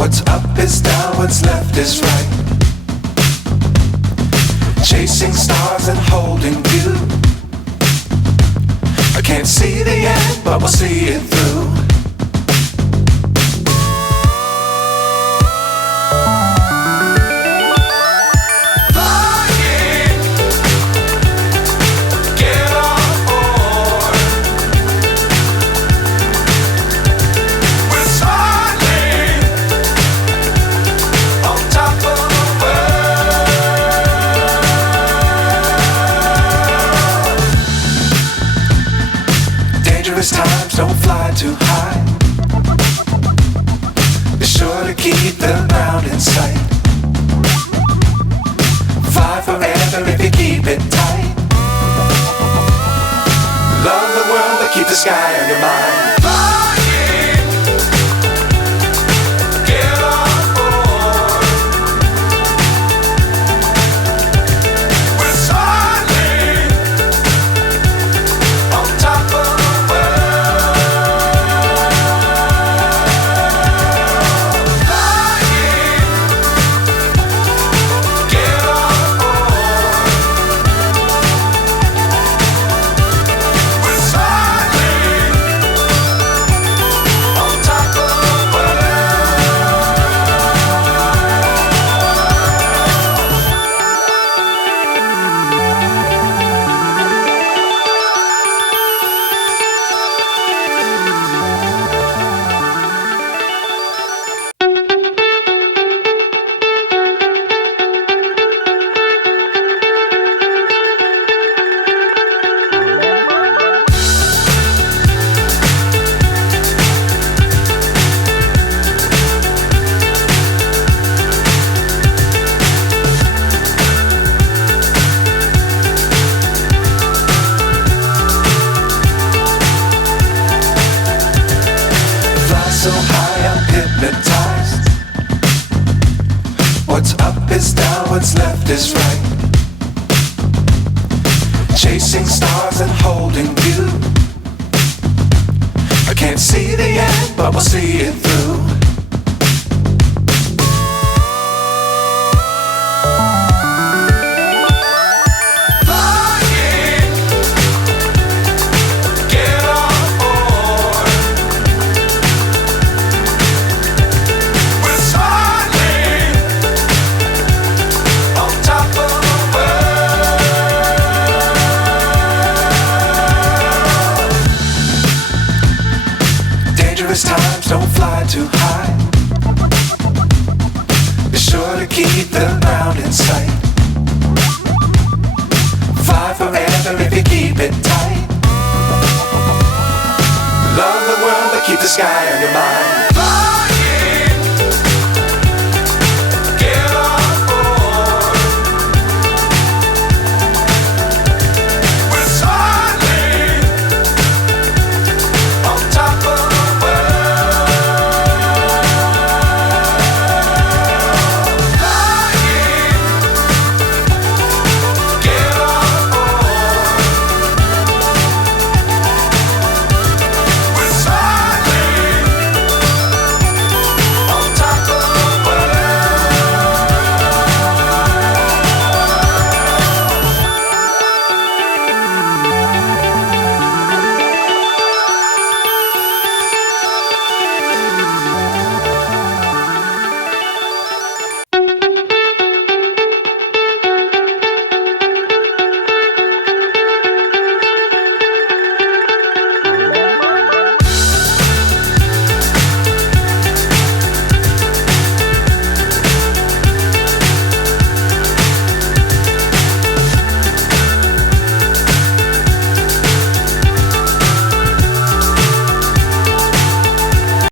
What's up is down, what's left is right. Chasing stars and holding you. I can't see the end, but we'll see it through. Times don't fly too high. Be sure to keep the ground in sight. Fly forever if you keep it tight. Love the world but keep the sky on your mind. So high I'm hypnotized. What's up is down, what's left is right. Chasing stars and holding you. I can't see the end, but we'll see it through. Times don't fly too high. Be sure to keep the ground in sight. Fly forever if you keep it tight. Love the world but keep the sky on your mind.